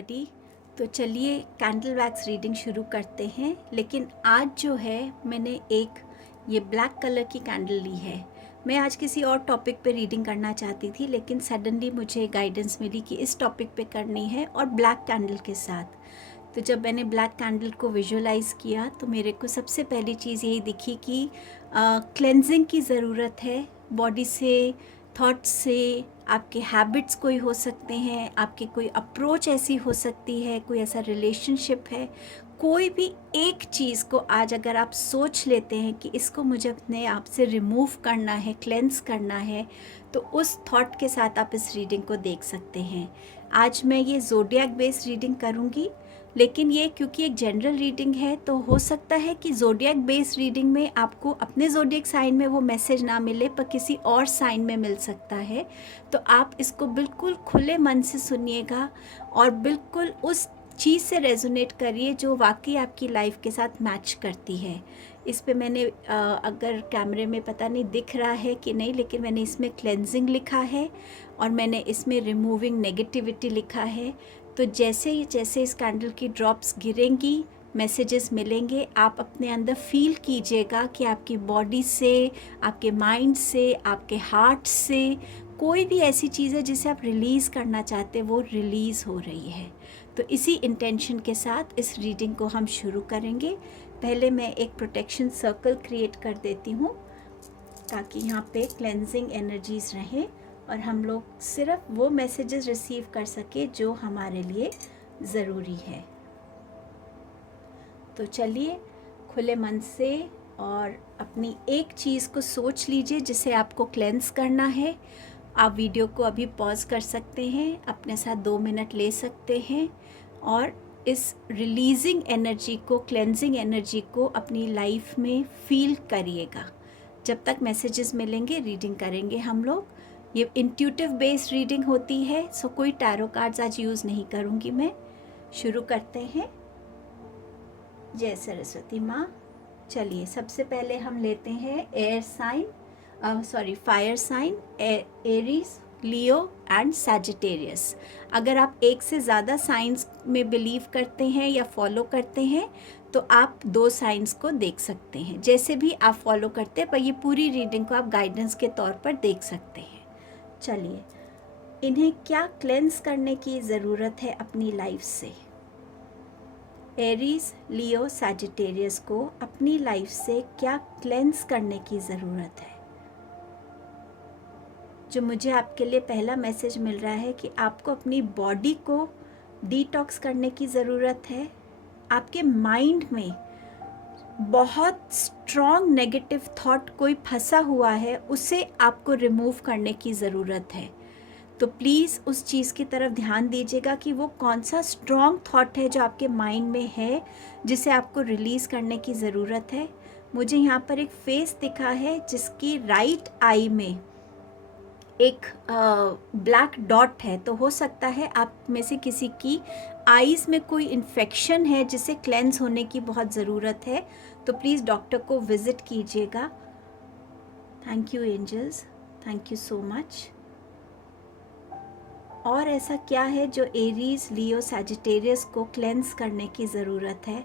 Everybody. तो चलिए candle wax reading शुरू करते हैं। लेकिन आज जो है मैंने एक ये ब्लैक कलर की कैंडल ली है। मैं आज किसी और टॉपिक पे रीडिंग करना चाहती थी, लेकिन सडनली मुझे गाइडेंस मिली कि इस टॉपिक पे करनी है और ब्लैक कैंडल के साथ। तो जब मैंने ब्लैक कैंडल को विजुअलाइज़ किया तो मेरे को सबसे पहली चीज़ यही दिखी कि क्लेंजिंग की ज़रूरत है बॉडी से, थॉट्स से। आपके हैबिट्स कोई हो सकते हैं, आपके कोई अप्रोच ऐसी हो सकती है, कोई ऐसा रिलेशनशिप है, कोई भी एक चीज़ को आज अगर आप सोच लेते हैं कि इसको मुझे अपने आप से रिमूव करना है, क्लेंस करना है, तो उस थॉट के साथ आप इस रीडिंग को देख सकते हैं। आज मैं ये ज़ोडिएक बेस्ड रीडिंग करूँगी, लेकिन ये क्योंकि एक जनरल रीडिंग है तो हो सकता है कि ज़ोडिएक बेस्ड रीडिंग में आपको अपने ज़ोडिएक साइन में वो मैसेज ना मिले, पर किसी और साइन में मिल सकता है। तो आप इसको बिल्कुल खुले मन से सुनिएगा और बिल्कुल उस चीज़ से रेजोनेट करिए जो वाकई आपकी लाइफ के साथ मैच करती है। इस पे मैंने अगर कैमरे में पता नहीं दिख रहा है कि नहीं, लेकिन मैंने इसमें क्लेंजिंग लिखा है और मैंने इसमें रिमूविंग नेगेटिविटी लिखा है। तो जैसे ही जैसे इस कैंडल की ड्रॉप्स गिरेंगी, मैसेजेस मिलेंगे, आप अपने अंदर फील कीजिएगा कि आपकी बॉडी से, आपके माइंड से, आपके हार्ट से कोई भी ऐसी चीज़ है जिसे आप रिलीज़ करना चाहते हैं, वो रिलीज़ हो रही है। तो इसी इंटेंशन के साथ इस रीडिंग को हम शुरू करेंगे। पहले मैं एक प्रोटेक्शन सर्कल क्रिएट कर देती हूँ ताकि यहाँ पे क्लेंजिंग एनर्जीज़ रहें और हम लोग सिर्फ वो मैसेजेस रिसीव कर सके जो हमारे लिए ज़रूरी है। तो चलिए खुले मन से और अपनी एक चीज़ को सोच लीजिए जिसे आपको क्लेंस करना है। आप वीडियो को अभी पॉज कर सकते हैं, अपने साथ 2 मिनट ले सकते हैं और इस रिलीजिंग एनर्जी को, क्लेंजिंग एनर्जी को अपनी लाइफ में फील करिएगा। जब तक मैसेजेस मिलेंगे रीडिंग करेंगे हम लोग। ये इंट्यूटिव बेस्ड रीडिंग होती है, सो कोई टैरो कार्ड्स आज यूज़ नहीं करूँगी मैं। शुरू करते हैं। जय सरस्वती माँ। चलिए सबसे पहले हम लेते हैं air sign, fire sign, Aries, Leo and Sagittarius. अगर आप एक से ज़्यादा साइंस में बिलीव करते हैं या फॉलो करते हैं तो आप 2 साइंस को देख सकते हैं, जैसे भी आप फॉलो करते हैं, पर ये पूरी रीडिंग को आप गाइडेंस के तौर पर देख सकते हैं। चलिए, इन्हें क्या क्लेंस करने की ज़रूरत है अपनी लाइफ से? एरीज, लियो, सैजिटेरियस को अपनी लाइफ से क्या क्लेंस करने की ज़रूरत है? जो मुझे आपके लिए पहला मैसेज मिल रहा है कि आपको अपनी बॉडी को डिटॉक्स करने की ज़रूरत है। आपके माइंड में बहुत स्ट्रॉन्ग नेगेटिव थॉट कोई फंसा हुआ है, उसे आपको रिमूव करने की ज़रूरत है। तो प्लीज़ उस चीज़ की तरफ ध्यान दीजिएगा कि वो कौन सा स्ट्रॉन्ग थॉट है जो आपके माइंड में है जिसे आपको रिलीज़ करने की ज़रूरत है। मुझे यहाँ पर एक फेस दिखा है जिसकी राइट आई में एक ब्लैक डॉट है। तो हो सकता है आप में से किसी की आईज़ में कोई इन्फेक्शन है जिसे क्लेंस होने की बहुत ज़रूरत है। तो प्लीज़ डॉक्टर को विज़िट कीजिएगा। Thank you angels, thank you so much. और ऐसा क्या है जो एरीज, लियो, सैजिटेरियस को क्लेंस करने की ज़रूरत है?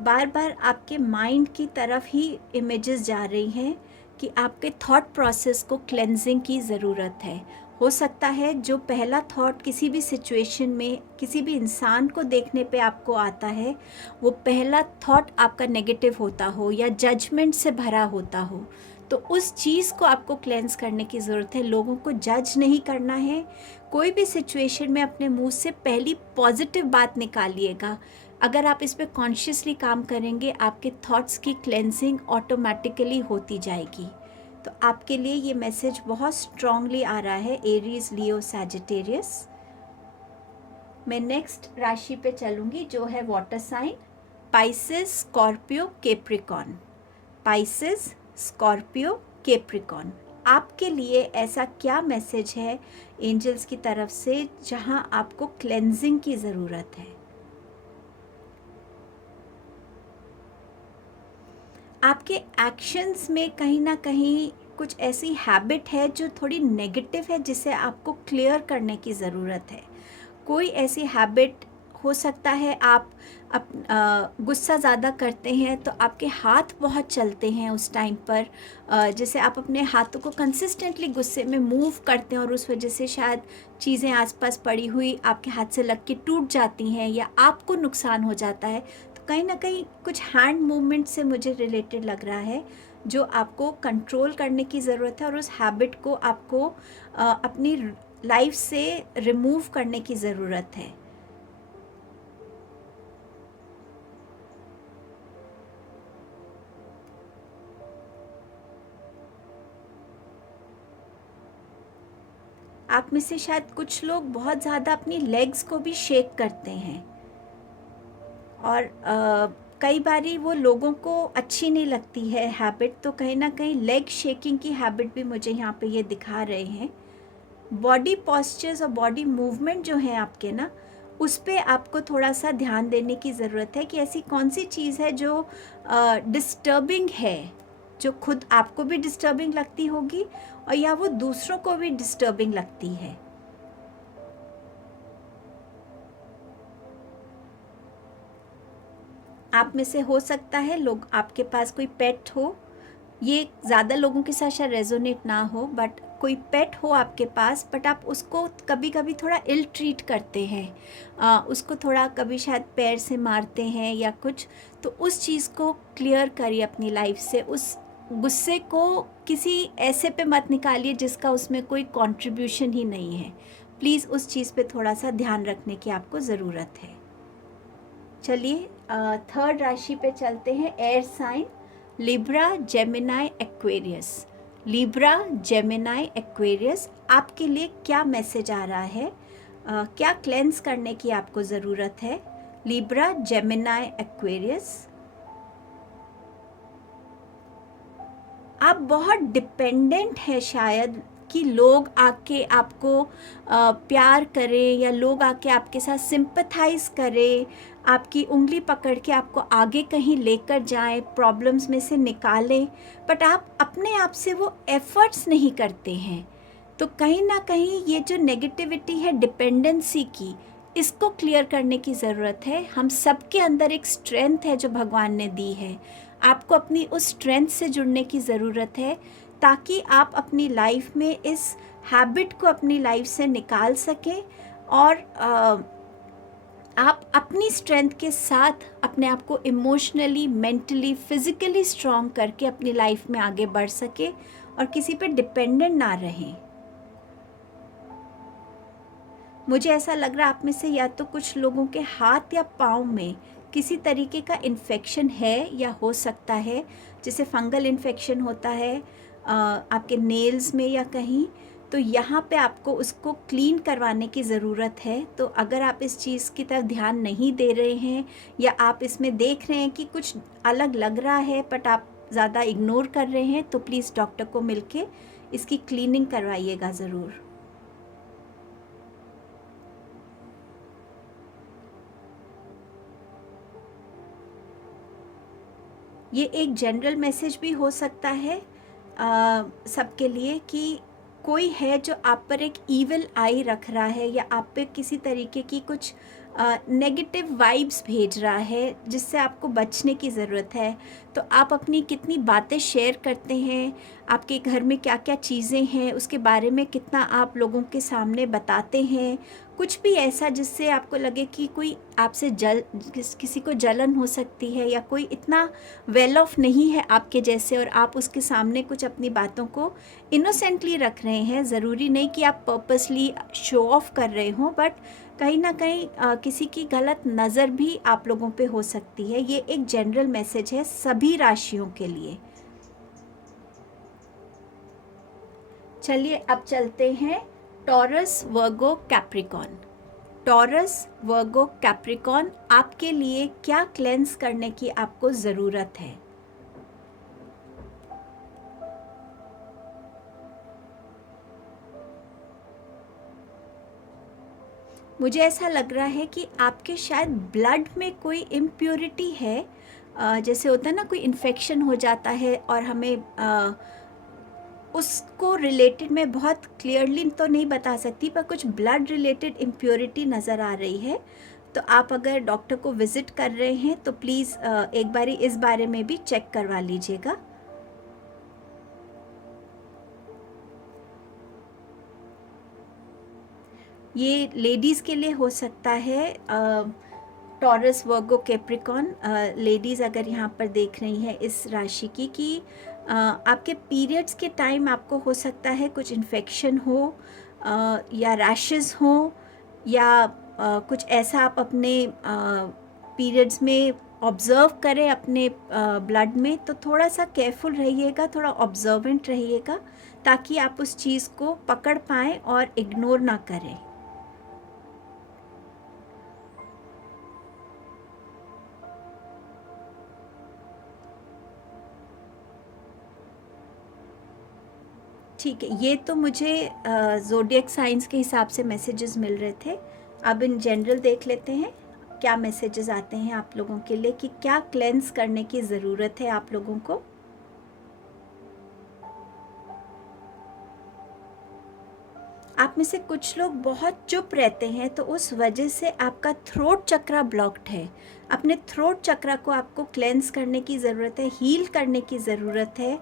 बार बार आपके माइंड की तरफ ही इमेजेस जा रही हैं कि आपके थॉट प्रोसेस को क्लेंजिंग की ज़रूरत है। हो सकता है जो पहला थॉट किसी भी सिचुएशन में, किसी भी इंसान को देखने पे आपको आता है, वो पहला थॉट आपका नेगेटिव होता हो या जजमेंट से भरा होता हो, तो उस चीज़ को आपको क्लेंस करने की ज़रूरत है। लोगों को जज नहीं करना है। कोई भी सिचुएशन में अपने मुंह से पहली पॉजिटिव बात निकालिएगा। अगर आप इस पे कॉन्शियसली काम करेंगे, आपके थॉट्स की क्लेंजिंग ऑटोमेटिकली होती जाएगी। तो आपके लिए ये मैसेज बहुत स्ट्रांगली आ रहा है, एरीज, लियो, सैजिटेरियस। मैं नेक्स्ट राशि पे चलूँगी जो है water sign, Pisces, Scorpio, Capricorn. Pisces, Scorpio, Capricorn, आपके लिए ऐसा क्या मैसेज है एंजल्स की तरफ से जहां आपको क्लेंजिंग की ज़रूरत है? आपके एक्शंस में कहीं ना कहीं कुछ ऐसी हैबिट है जो थोड़ी नेगेटिव है जिसे आपको क्लियर करने की ज़रूरत है। कोई ऐसी हैबिट हो सकता है, आप गुस्सा ज़्यादा करते हैं तो आपके हाथ बहुत चलते हैं उस टाइम पर, जैसे आप अपने हाथों को कंसिस्टेंटली गुस्से में मूव करते हैं और उस वजह से शायद चीज़ें आसपास पड़ी हुई आपके हाथ से लग के टूट जाती हैं या आपको नुकसान हो जाता है। तो कहीं ना कहीं कुछ हैंड मूवमेंट से मुझे रिलेटेड लग रहा है जो आपको कंट्रोल करने की ज़रूरत है और उस हैबिट को आपको अपनी लाइफ से रिमूव करने की ज़रूरत है। आप में से शायद कुछ लोग बहुत ज़्यादा अपनी लेग्स को भी शेक करते हैं और कई बारी वो लोगों को अच्छी नहीं लगती है हैबिट, तो कहीं ना कहीं लेग शेकिंग की हैबिट भी मुझे यहाँ पे ये दिखा रहे हैं। बॉडी पॉस्चर्स और बॉडी मूवमेंट जो है आपके ना, उस पे आपको थोड़ा सा ध्यान देने की ज़रूरत है कि ऐसी कौन सी चीज़ है जो डिस्टर्बिंग है, जो खुद आपको भी डिस्टर्बिंग लगती होगी और या वो दूसरों को भी डिस्टर्बिंग लगती है। आप में से हो सकता है लोग, आपके पास कोई पेट हो, ये ज़्यादा लोगों के साथ शायद रेजोनेट ना हो, बट कोई पेट हो आपके पास बट आप उसको कभी कभी थोड़ा इल ट्रीट करते हैं, उसको थोड़ा कभी शायद पैर से मारते हैं या कुछ, तो उस चीज़ को क्लियर करिए अपनी लाइफ से। उस गुस्से को किसी ऐसे पे मत निकालिए जिसका उसमें कोई कंट्रीब्यूशन ही नहीं है। प्लीज़ उस चीज़ पे थोड़ा सा ध्यान रखने की आपको ज़रूरत है। चलिए थर्ड राशि पे चलते हैं, air sign Libra, Gemini, Aquarius. Libra, Gemini, Aquarius, आपके लिए क्या मैसेज आ रहा है, क्या क्लेंस करने की आपको ज़रूरत है? लिब्रा, जेमिनाई, एक्वेरियस, आप बहुत डिपेंडेंट है शायद कि लोग आके आपको प्यार करें या लोग आके आपके साथ सिंपथाइज करें, आपकी उंगली पकड़ के आपको आगे कहीं लेकर जाएं, प्रॉब्लम्स में से निकालें, बट आप अपने आप से वो एफर्ट्स नहीं करते हैं। तो कहीं ना कहीं ये जो नेगेटिविटी है डिपेंडेंसी की, इसको क्लियर करने की ज़रूरत है। हम सबके अंदर एक स्ट्रेंथ है जो भगवान ने दी है, आपको अपनी उस स्ट्रेंथ से जुड़ने की ज़रूरत है ताकि आप अपनी लाइफ में इस हैबिट को अपनी लाइफ से निकाल सकें और आप अपनी स्ट्रेंथ के साथ अपने आप को इमोशनली, मेंटली, फिज़िकली स्ट्रॉन्ग करके अपनी लाइफ में आगे बढ़ सके और किसी पे डिपेंडेंट ना रहें। मुझे ऐसा लग रहा है आप में से या तो कुछ लोगों के हाथ या पाँव में किसी तरीके का इन्फेक्शन है या हो सकता है, जैसे फंगल इन्फेक्शन होता है आपके नेल्स में या कहीं, तो यहाँ पे आपको उसको क्लीन करवाने की ज़रूरत है। तो अगर आप इस चीज़ की तरफ ध्यान नहीं दे रहे हैं या आप इसमें देख रहे हैं कि कुछ अलग लग रहा है बट आप ज़्यादा इग्नोर कर रहे हैं, तो प्लीज़ डॉक्टर को मिलके इसकी क्लीनिंग करवाइएगा ज़रूर। ये एक जनरल मैसेज भी हो सकता है सबके लिए कि कोई है जो आप पर एक ईविल आई रख रहा है या आप पे किसी तरीके की कुछ नेगेटिव वाइब्स भेज रहा है जिससे आपको बचने की ज़रूरत है। तो आप अपनी कितनी बातें शेयर करते हैं, आपके घर में क्या क्या चीज़ें हैं, उसके बारे में कितना आप लोगों के सामने बताते हैं, कुछ भी ऐसा जिससे आपको लगे कि कोई आपसे किसी को जलन हो सकती है या कोई इतना वेल ऑफ नहीं है आपके जैसे और आप उसके सामने कुछ अपनी बातों को इनोसेंटली रख रहे हैं। ज़रूरी नहीं कि आप पर्पसली शो ऑफ कर रहे हों, बट कहीं ना कहीं किसी की गलत नज़र भी आप लोगों पे हो सकती है। ये एक जनरल मैसेज है सभी राशियों के लिए। चलिए अब चलते हैं टॉरस, वर्गो, कैप्रिकॉन। टॉरस, वर्गो, कैप्रिकॉन, आपके लिए क्या क्लेंस करने की आपको ज़रूरत है? मुझे ऐसा लग रहा है कि आपके शायद ब्लड में कोई इम्प्योरिटी है, जैसे होता है ना कोई इन्फेक्शन हो जाता है और हमें उसको रिलेटेड मैं बहुत क्लियरली तो नहीं बता सकती, पर कुछ ब्लड रिलेटेड इम्प्योरिटी नज़र आ रही है। तो आप अगर डॉक्टर को विज़िट कर रहे हैं तो प्लीज़ एक बारी इस बारे में भी चेक करवा लीजिएगा। ये लेडीज़ के लिए हो सकता है, टॉरस, वर्गो, कैप्रिकॉन लेडीज़ अगर यहाँ पर देख रही हैं इस राशि की कि आपके पीरियड्स के टाइम आपको हो सकता है कुछ इन्फेक्शन हो, या रैशेस हो, या कुछ ऐसा आप अपने पीरियड्स में ऑब्ज़र्व करें अपने ब्लड में। तो थोड़ा सा केयरफुल रहिएगा, थोड़ा ऑब्जर्वेंट रहिएगा, ताकि आप उस चीज़ को पकड़ पाएँ और इग्नोर ना करें। ठीक है, ये तो मुझे ज़ोडिएक साइंस के हिसाब से मैसेजेस मिल रहे थे। अब इन जनरल देख लेते हैं क्या मैसेजेस आते हैं आप लोगों के लिए, कि क्या क्लेंस करने की ज़रूरत है आप लोगों को। आप में से कुछ लोग बहुत चुप रहते हैं, तो उस वजह से आपका थ्रोट चक्रा ब्लॉक्ड है। अपने थ्रोट चक्रा को आपको क्लेंस करने की ज़रूरत है, हील करने की ज़रूरत है,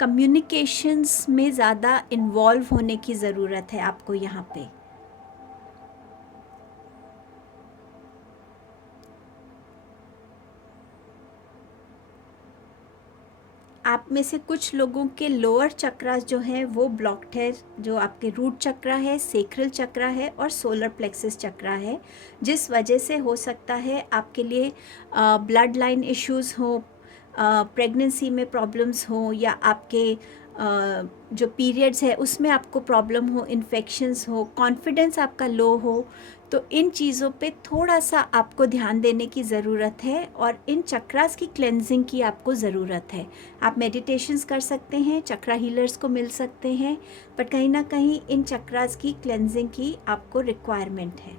कम्युनिकेशंस में ज़्यादा इन्वॉल्व होने की ज़रूरत है आपको यहाँ पे। आप में से कुछ लोगों के लोअर चक्रास जो हैं वो ब्लॉक्ड है, जो आपके रूट चक्रा है, सेक्रल चक्रा है और सोलर प्लेक्सस चक्रा है, जिस वजह से हो सकता है आपके लिए ब्लड लाइन इश्यूज़ हो, प्रेगनेंसी में प्रॉब्लम्स हो, या आपके जो पीरियड्स है उसमें आपको प्रॉब्लम हो, इन्फेक्शंस हो, कॉन्फिडेंस आपका लो हो। तो इन चीज़ों पे थोड़ा सा आपको ध्यान देने की ज़रूरत है, और इन चक्रास की क्लेंजिंग की आपको ज़रूरत है। आप मेडिटेशंस कर सकते हैं, चक्रा हीलर्स को मिल सकते हैं, पर कहीं ना कहीं इन चक्रास की क्लेंजिंग की आपको रिक्वायरमेंट है।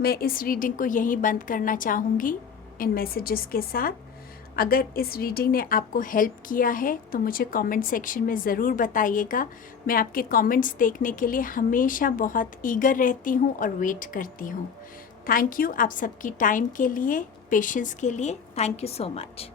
मैं इस रीडिंग को यहीं बंद करना चाहूँगी इन मैसेजेस के साथ। अगर इस रीडिंग ने आपको हेल्प किया है तो मुझे कमेंट सेक्शन में ज़रूर बताइएगा। मैं आपके कमेंट्स देखने के लिए हमेशा बहुत ईगर रहती हूँ और वेट करती हूँ। थैंक यू आप सबकी टाइम के लिए, पेशेंस के लिए। Thank you so much.